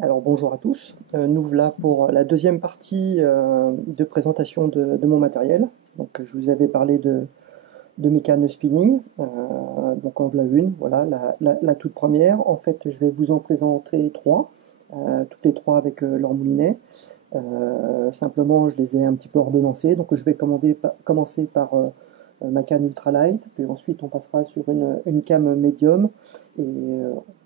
Alors bonjour à tous, nous voilà pour la deuxième partie de présentation de mon matériel. Donc je vous avais parlé de mes cannes spinning, donc en voilà une, voilà la toute première. En fait je vais vous en présenter trois, toutes les trois avec leur moulinet. Simplement je les ai un petit peu ordonnancées, donc je vais commencer par ma canne ultralight, puis ensuite on passera sur une cam médium et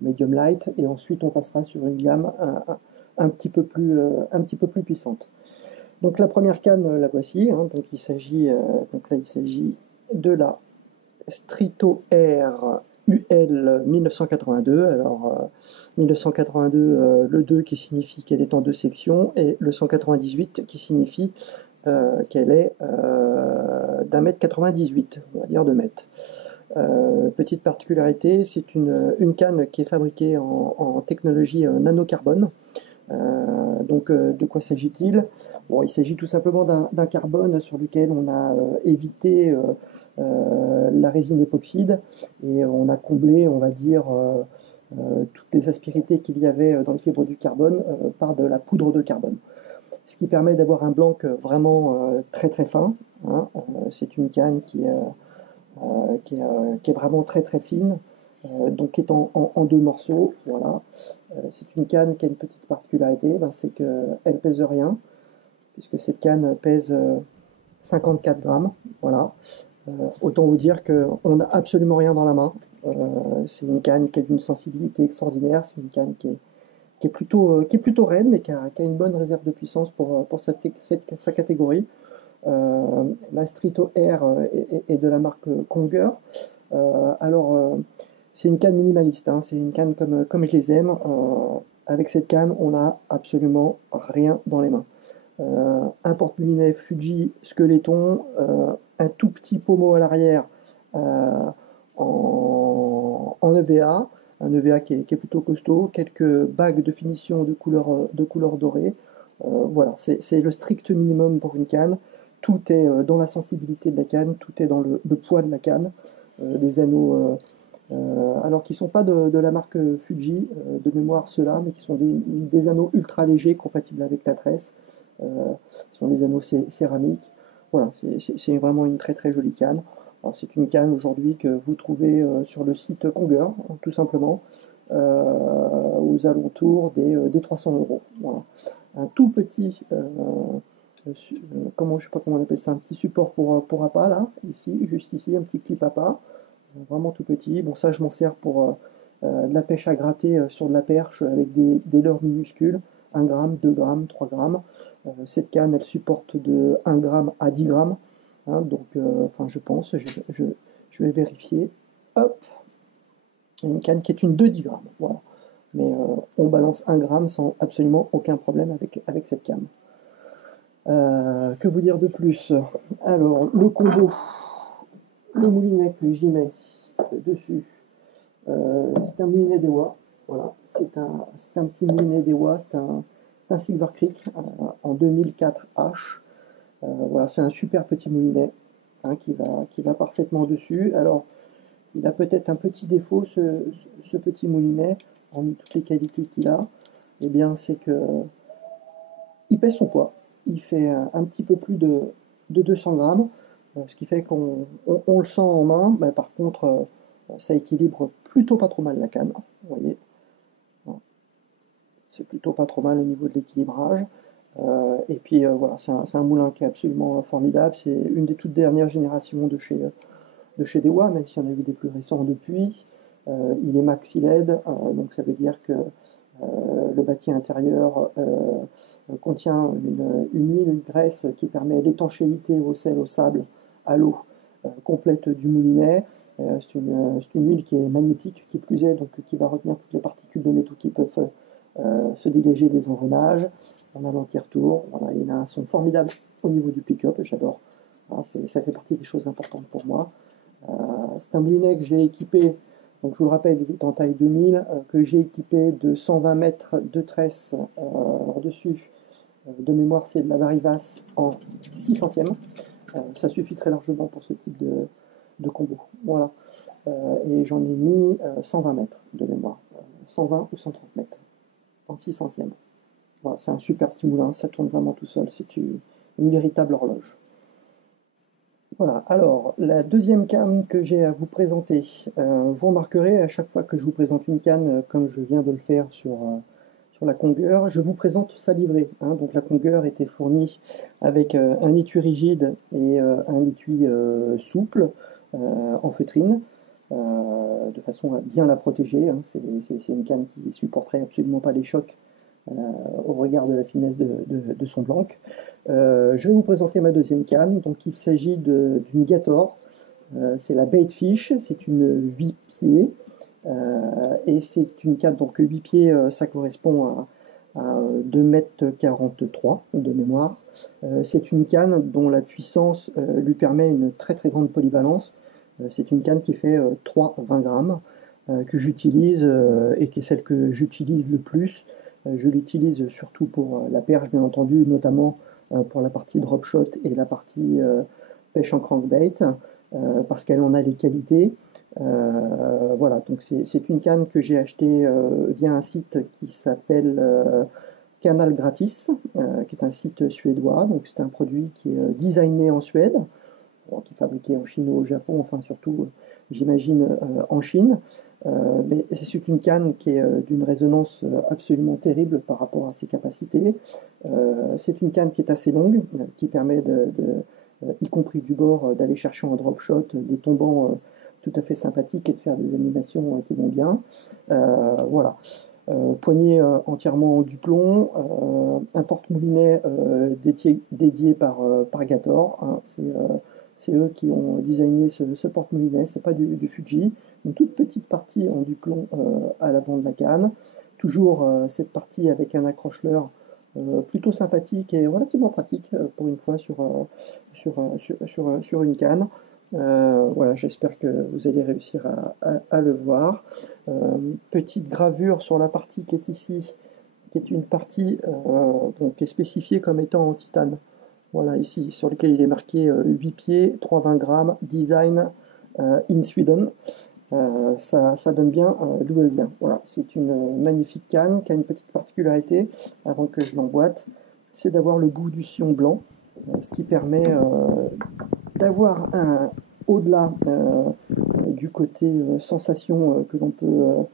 medium light, et ensuite on passera sur une gamme un petit peu plus puissante. Donc la première canne, la voici, hein, donc là il s'agit de la Strito Air UL 1982. Alors 1982, le 2 qui signifie qu'elle est en deux sections, et le 198 qui signifie qu'elle est d'un mètre 98, on va dire 2 mètres. Petite particularité, c'est une canne qui est fabriquée en technologie nanocarbone. De quoi s'agit-il? Bon, il s'agit tout simplement d'un carbone sur lequel on a évité la résine époxyde, et on a comblé, on va dire, toutes les aspérités qu'il y avait dans les fibres du carbone par de la poudre de carbone. Ce qui permet d'avoir un blanc vraiment très très fin, hein. C'est une canne qui est vraiment très très fine, donc qui est en deux morceaux. Voilà. C'est une canne qui a une petite particularité, ben, c'est qu'elle pèse rien, puisque cette canne pèse 54 grammes. Voilà. Autant vous dire qu'on n'a absolument rien dans la main. C'est une canne qui a d'une sensibilité extraordinaire, c'est une canne qui est plutôt raide, mais qui a une bonne réserve de puissance pour sa catégorie. La Strito Air est de la marque Conger. C'est une canne minimaliste, hein, c'est une canne comme je les aime. Avec cette canne, on n'a absolument rien dans les mains. Un porte-moulinet Fuji Skeleton, un tout petit pommeau à l'arrière en EVA, un EVA qui est plutôt costaud, quelques bagues de finition de couleur dorée. Voilà, c'est le strict minimum pour une canne. Tout est dans la sensibilité de la canne, tout est dans le poids de la canne. Des anneaux, alors qui ne sont pas de la marque Fuji, de mémoire ceux-là, mais qui sont des anneaux ultra légers, compatibles avec la tresse. Ce sont des anneaux céramiques. Voilà, c'est vraiment une très très jolie canne. C'est une canne aujourd'hui que vous trouvez sur le site Conger, tout simplement, aux alentours des 300 euros. Voilà. Un tout petit, je sais pas comment on appelle ça, un petit support pour appât, là, ici, juste ici, un petit clip appât, vraiment tout petit. Bon, ça, je m'en sers pour de la pêche à gratter sur de la perche avec des leurres minuscules, 1 gramme, 2 grammes, 3 grammes. Cette canne, elle supporte de 1 gramme à 10 grammes. Hein, donc, enfin, je pense, je vais vérifier. Hop, une canne qui est une de 10 grammes. Voilà. Mais on balance 1 gramme sans absolument aucun problème avec cette canne. Que vous dire de plus? Alors, le combo, le moulinet que j'y mets dessus, c'est un moulinet d'Ewa. Voilà, c'est un petit moulinet d'Ewa, c'est un Silver Creek en 2004 H. Voilà, c'est un super petit moulinet, hein, qui va parfaitement dessus. Alors, il a peut-être un petit défaut, ce petit moulinet, hormis toutes les qualités qu'il a. Eh bien, c'est que il pèse son poids. Il fait un petit peu plus de 200 grammes, ce qui fait qu'on le sent en main. Mais par contre, ça équilibre plutôt pas trop mal la canne. Vous voyez, c'est plutôt pas trop mal au niveau de l'équilibrage. Et puis voilà, c'est un moulin qui est absolument formidable. C'est une des toutes dernières générations de chez Dewa, même s'il y en a eu des plus récents depuis. Il est maxi LED, donc ça veut dire que le bâti intérieur contient une huile, une graisse qui permet l'étanchéité au sel, au sable, à l'eau complète du moulinet. C'est une huile qui est magnétique, qui plus est, donc qui va retenir toutes les particules de métaux qui peuvent se dégager des engrenages. On a l'anti-retour. Voilà, il a un son formidable au niveau du pick-up, j'adore. Voilà, ça fait partie des choses importantes pour moi. C'est un moulinet que j'ai équipé, donc je vous le rappelle, il est en taille 2000, que j'ai équipé de 120 mètres de tresse dessus. De mémoire, c'est de la Varivas en 6 centièmes. Ça suffit très largement pour ce type de combo. Voilà. Et j'en ai mis 120 mètres de mémoire. 120 ou 130 mètres en 6 centièmes. Voilà, c'est un super petit moulin, ça tourne vraiment tout seul, c'est une véritable horloge. Voilà, alors la deuxième canne que j'ai à vous présenter, vous remarquerez à chaque fois que je vous présente une canne, comme je viens de le faire sur la Conger, je vous présente sa livrée, hein. Donc la Conger était fournie avec un étui rigide et un étui souple en feutrine, de façon à bien la protéger, hein. C'est une canne qui supporterait absolument pas les chocs au regard de la finesse de son blanc. Je vais vous présenter ma deuxième canne. Donc il s'agit d'une Gator. C'est la Baitfish, c'est une 8 pieds. Et c'est une canne, donc 8 pieds, ça correspond à 2,43 m de mémoire. C'est une canne dont la puissance lui permet une très très grande polyvalence. C'est une canne qui fait 3,20 grammes que j'utilise et qui est celle que j'utilise le plus. Je l'utilise surtout pour la perche, bien entendu, notamment pour la partie drop shot et la partie pêche en crankbait, parce qu'elle en a les qualités. Voilà, donc c'est une canne que j'ai achetée via un site qui s'appelle Canal Gratis, qui est un site suédois. Donc c'est un produit qui est designé en Suède, qui est fabriqué en Chine ou au Japon, enfin surtout, j'imagine, en Chine. Mais c'est une canne qui est d'une résonance absolument terrible par rapport à ses capacités. C'est une canne qui est assez longue, qui permet, y compris du bord, d'aller chercher en drop shot des tombants tout à fait sympathiques et de faire des animations qui vont bien. Voilà. Poignée entièrement du plomb, un porte-moulinet dédié par Gator, hein. C'est eux qui ont designé ce porte-moulinet, c'est pas du Fuji. Une toute petite partie en du plomb à l'avant de la canne. Toujours cette partie avec un accroche-leurre plutôt sympathique et relativement pratique pour une fois sur une canne. Voilà, j'espère que vous allez réussir à le voir. Petite gravure sur la partie qui est ici, qui est une partie donc, qui est spécifiée comme étant en titane. Voilà, ici, sur lequel il est marqué 8 pieds, 320 grammes, design in Sweden. Ça donne bien d'où elle vient. Voilà, c'est une magnifique canne qui a une petite particularité, avant que je l'emboîte, c'est d'avoir le bout du sillon blanc, ce qui permet d'avoir au-delà du côté sensation que l'on peut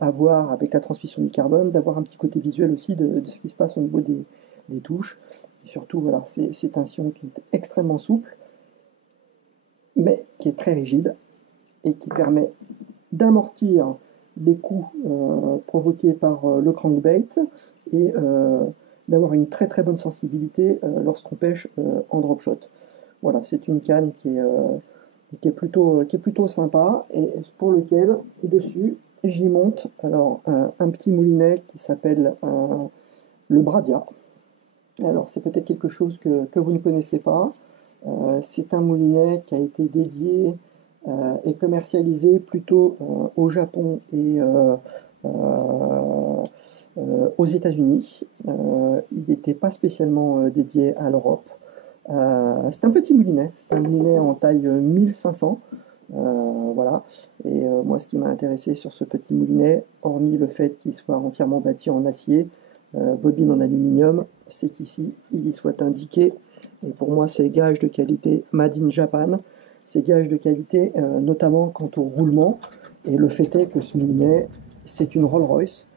avoir avec la transmission du carbone, d'avoir un petit côté visuel aussi de ce qui se passe au niveau des touches. Et surtout, voilà, c'est un sillon qui est extrêmement souple, mais qui est très rigide et qui permet d'amortir les coups provoqués par le crankbait et d'avoir une très très bonne sensibilité lorsqu'on pêche en drop shot. Voilà, c'est une canne qui est plutôt sympa et pour lequel, dessus, j'y monte alors un petit moulinet qui s'appelle le Bradia. Alors, c'est peut-être quelque chose que vous ne connaissez pas. C'est un moulinet qui a été dédié et commercialisé plutôt au Japon et aux États-Unis. Il n'était pas spécialement dédié à l'Europe. C'est un petit moulinet, c'est un moulinet en taille 1500. Voilà. Et moi, ce qui m'a intéressé sur ce petit moulinet, hormis le fait qu'il soit entièrement bâti en acier, bobine en aluminium, c'est qu'ici, il y soit indiqué, et pour moi, c'est gage de qualité Made in Japan. C'est gage de qualité, notamment quant au roulement. Et le fait est que ce moulinet, c'est une Rolls-Royce.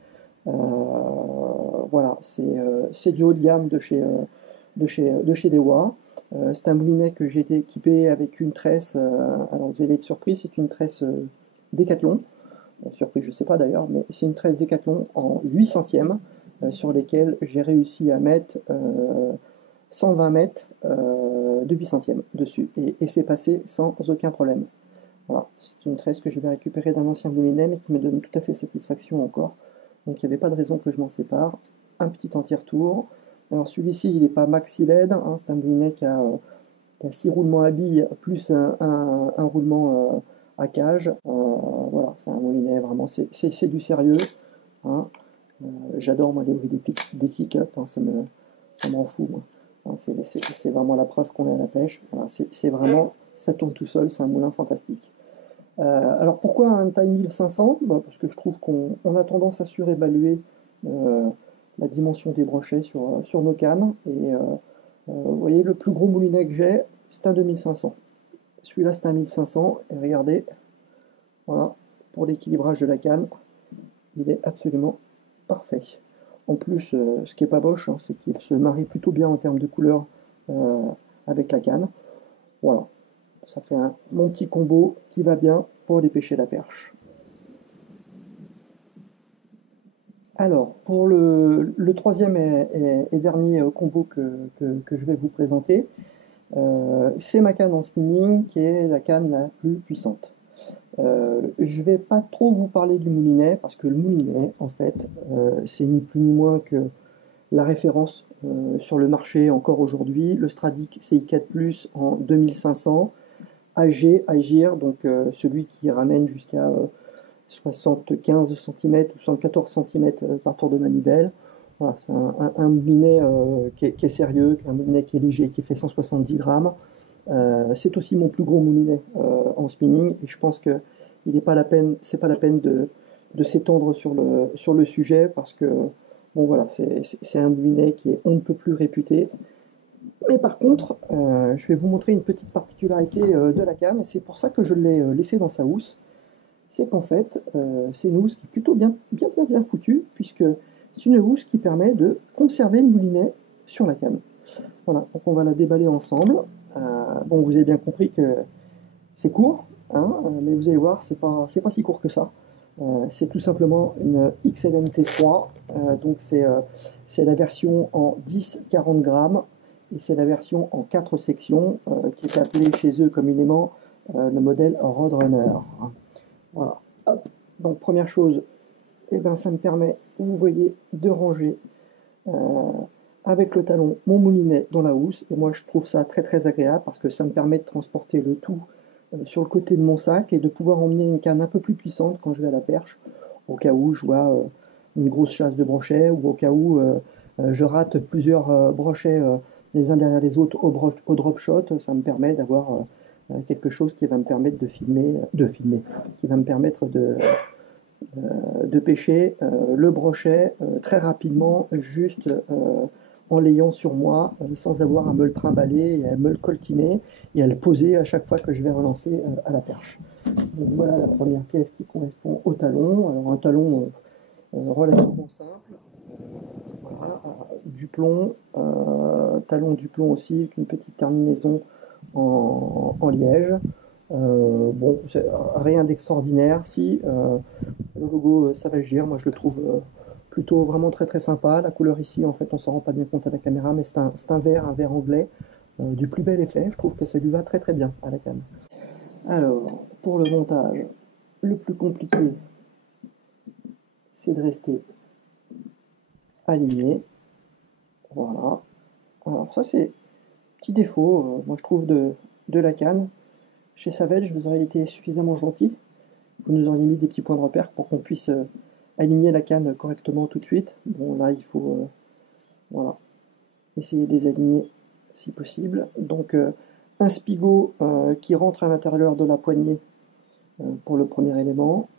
Voilà, c'est du haut de gamme de chez Daiwa. C'est un moulinet que j'ai été équipé avec une tresse. Alors vous allez être surpris, c'est une tresse Decathlon. Surpris, je ne sais pas d'ailleurs, mais c'est une tresse Decathlon en 8 centièmes sur lesquels j'ai réussi à mettre 120 mètres de 8 centièmes dessus. Et c'est passé sans aucun problème. Voilà, c'est une tresse que je vais récupérer d'un ancien moulinet, mais qui me donne tout à fait satisfaction encore. Donc il n'y avait pas de raison que je m'en sépare. Un petit entier-tour. Alors celui-ci, il n'est pas maxi LED, hein, c'est un moulinet qui a 6 roulements à billes, plus un roulement à cage. Voilà, c'est un moulinet, vraiment, c'est du sérieux. Hein. J'adore, moi, les bruits des pick-up, hein, ça m'en fout, moi. Hein, c'est vraiment la preuve qu'on est à la pêche. Voilà, c'est vraiment ça tourne tout seul, c'est un moulin fantastique. Alors pourquoi un taille 1500? Parce que je trouve qu'on a tendance à surévaluer la dimension des brochets sur nos cannes. Et vous voyez, le plus gros moulinet que j'ai, c'est un 2500. Celui-là, c'est un 1500. Et regardez, voilà, pour l'équilibrage de la canne, il est absolument parfait. En plus, ce qui est pas moche, hein, c'est qu'il se marie plutôt bien en termes de couleur euh, avec la canne. Voilà, ça fait mon petit combo qui va bien pour aller pêcher la perche. Alors, pour le troisième et dernier combo que je vais vous présenter, c'est ma canne en spinning qui est la canne la plus puissante. Je vais pas trop vous parler du moulinet parce que le moulinet, en fait, c'est ni plus ni moins que la référence sur le marché encore aujourd'hui, le Stradic CI4 Plus en 2500, AG, Agir, donc celui qui ramène jusqu'à 75 cm ou 74 cm par tour de manivelle. Voilà, c'est un moulinet qui est sérieux, un moulinet qui est léger, qui fait 170 grammes. C'est aussi mon plus gros moulinet en spinning et je pense que c'est pas la peine de s'étendre sur le sujet parce que bon voilà, c'est un moulinet qui est on ne peut plus réputé. Mais par contre, je vais vous montrer une petite particularité de la canne et c'est pour ça que je l'ai laissé dans sa housse. C'est qu'en fait, c'est une housse qui est plutôt bien foutue puisque c'est une housse qui permet de conserver le moulinet sur la canne. Voilà, donc on va la déballer ensemble. Bon, vous avez bien compris que c'est court, hein, mais vous allez voir, c'est pas si court que ça. C'est tout simplement une XLNT3, donc c'est la version en 10-40 grammes, et c'est la version en 4 sections, qui est appelée chez eux communément le modèle Roadrunner. Voilà, hop. Donc première chose, eh ben, ça me permet, vous voyez, de ranger avec le talon mon moulinet dans la housse, et moi je trouve ça très agréable parce que ça me permet de transporter le tout sur le côté de mon sac et de pouvoir emmener une canne un peu plus puissante quand je vais à la perche, au cas où je vois une grosse chasse de brochets ou au cas où je rate plusieurs brochets les uns derrière les autres au drop shot. Ça me permet d'avoir quelque chose qui va me permettre qui va me permettre de pêcher le brochet très rapidement, juste en l'ayant sur moi, sans avoir à me le trimballer et à me le coltiner et à le poser à chaque fois que je vais relancer à la perche. Donc voilà la première pièce qui correspond au talon. Alors un talon relativement simple, voilà, du plomb, talon du plomb aussi, avec une petite terminaison en liège. Bon, c'est rien d'extraordinaire. Si le logo Savagir, moi je le trouve plutôt vraiment très sympa. La couleur ici, en fait, on s'en rend pas bien compte à la caméra, mais c'est un vert anglais du plus bel effet. Je trouve que ça lui va très bien à la canne. Alors, pour le montage, le plus compliqué, c'est de rester aligné. Voilà. Alors ça, c'est petit défaut, moi je trouve, de la canne. Chez Savage, vous auriez été suffisamment gentil. Vous nous auriez mis des petits points de repère pour qu'on puisse aligner la canne correctement tout de suite. Bon, là, il faut voilà, essayer de les aligner si possible. Donc, un spigot qui rentre à l'intérieur de la poignée pour le premier élément.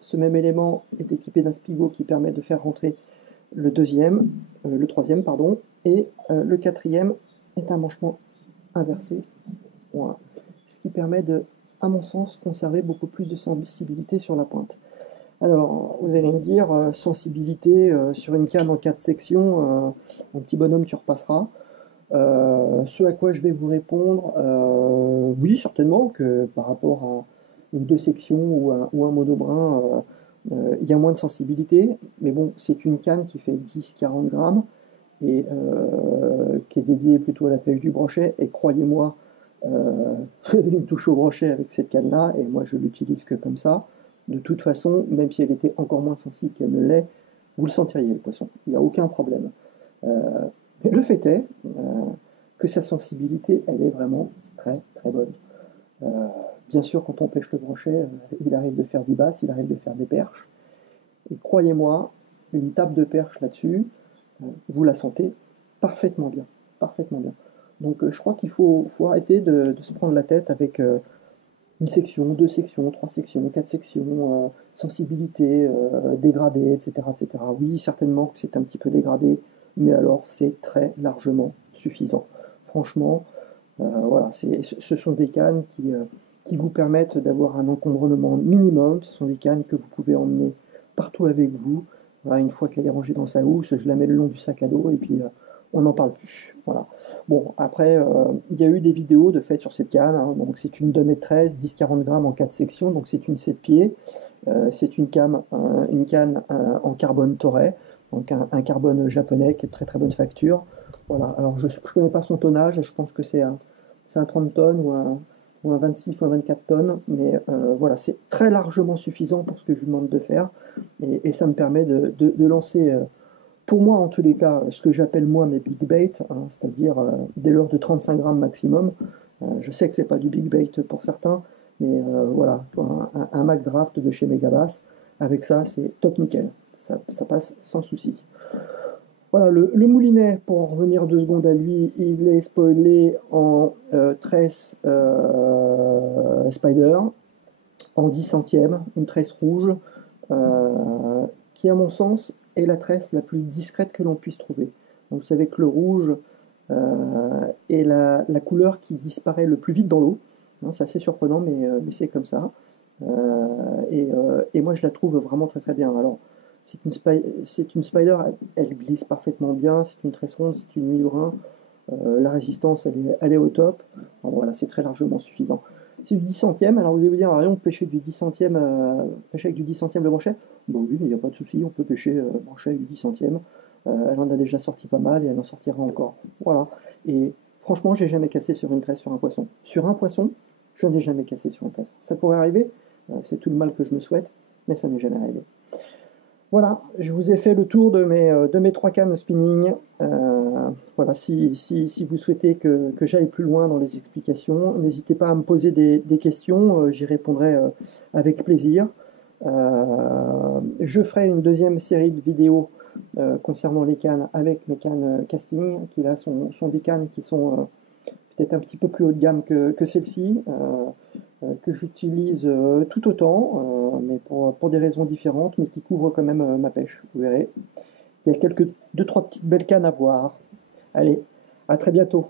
Ce même élément est équipé d'un spigot qui permet de faire rentrer le troisième, pardon, et le quatrième est un manchement inversé. Voilà. Ce qui permet de, à mon sens, conserver beaucoup plus de sensibilité sur la pointe. Alors, vous allez me dire, sensibilité sur une canne en 4 sections, mon petit bonhomme, tu repasseras. Ce à quoi je vais vous répondre, oui, certainement que par rapport à une 2 sections ou un monobrin, il y a moins de sensibilité, mais bon, c'est une canne qui fait 10-40 grammes et qui est dédiée plutôt à la pêche du brochet, et croyez-moi, une touche au brochet avec cette canne-là, et moi je l'utilise que comme ça. De toute façon, même si elle était encore moins sensible qu'elle ne l'est, vous le sentiriez le poisson, il n'y a aucun problème. Mais le fait est que sa sensibilité, elle est vraiment très bonne. Bien sûr, quand on pêche le brochet, il arrive de faire du bass, il arrive de faire des perches, et croyez-moi, une tape de perche là-dessus, vous la sentez parfaitement bien, parfaitement bien. Donc je crois qu'il faut arrêter de se prendre la tête avec une section, deux sections, trois sections, quatre sections, sensibilité, dégradé, etc., etc. Oui, certainement que c'est un petit peu dégradé, mais alors c'est très largement suffisant. Franchement, voilà, ce sont des cannes qui vous permettent d'avoir un encombrement minimum. Ce sont des cannes que vous pouvez emmener partout avec vous. Voilà, une fois qu'elle est rangée dans sa housse, je la mets le long du sac à dos et puis on n'en parle plus. Voilà. Bon, après, il y a eu des vidéos de faites sur cette canne, hein. Donc c'est une 2,13 m, 10-40 grammes en 4 sections, donc c'est une 7 pieds. C'est une canne en carbone Toray, donc un carbone japonais qui est de très très bonne facture. Voilà, alors je ne connais pas son tonnage, je pense que c'est un 30 tonnes ou un 26 ou un 24 tonnes, mais voilà, c'est très largement suffisant pour ce que je lui demande de faire, et ça me permet de lancer, pour moi en tous les cas, ce que j'appelle moi mes big bait, hein, c'est-à-dire des leurres de 35 grammes maximum. Je sais que c'est pas du big bait pour certains, mais voilà, un Mac Draft de chez Megabass, avec ça c'est top nickel, ça passe sans souci. Voilà, le moulinet, pour en revenir 2 secondes à lui, il est spoilé en tresse Spider, en 10 centièmes, une tresse rouge, qui à mon sens est la tresse la plus discrète que l'on puisse trouver. Donc vous savez que le rouge est la couleur qui disparaît le plus vite dans l'eau. Hein, c'est assez surprenant, mais c'est comme ça. Et moi je la trouve vraiment très très bien. Alors, c'est une Spider, elle glisse parfaitement bien, c'est une tresse ronde, c'est une huile brin, la résistance elle est au top. Alors, voilà, c'est très largement suffisant. C'est du 10 centièmes, alors vous allez vous dire, on pêcher du 10 centièmes, pêcher avec du 10 centièmes le brochet. Bon oui, il n'y a pas de souci, on peut pêcher brochet avec du 10 centièmes. Elle en a déjà sorti pas mal et elle en sortira encore. Voilà. Et franchement, j'ai jamais cassé sur une tresse sur un poisson. Sur un poisson, je n'ai jamais cassé sur une tresse. Ça pourrait arriver, c'est tout le mal que je me souhaite, mais ça n'est jamais arrivé. Voilà, je vous ai fait le tour de mes 3 cannes spinning. Voilà, si vous souhaitez que j'aille plus loin dans les explications, n'hésitez pas à me poser des questions, j'y répondrai avec plaisir. Je ferai une deuxième série de vidéos concernant les cannes avec mes cannes casting, qui là sont des cannes qui sont peut-être un petit peu plus haut de gamme que celle-ci, que j'utilise tout autant, mais pour des raisons différentes, mais qui couvrent quand même ma pêche. Vous verrez, il y a deux, trois petites belles cannes à voir. Allez, à très bientôt.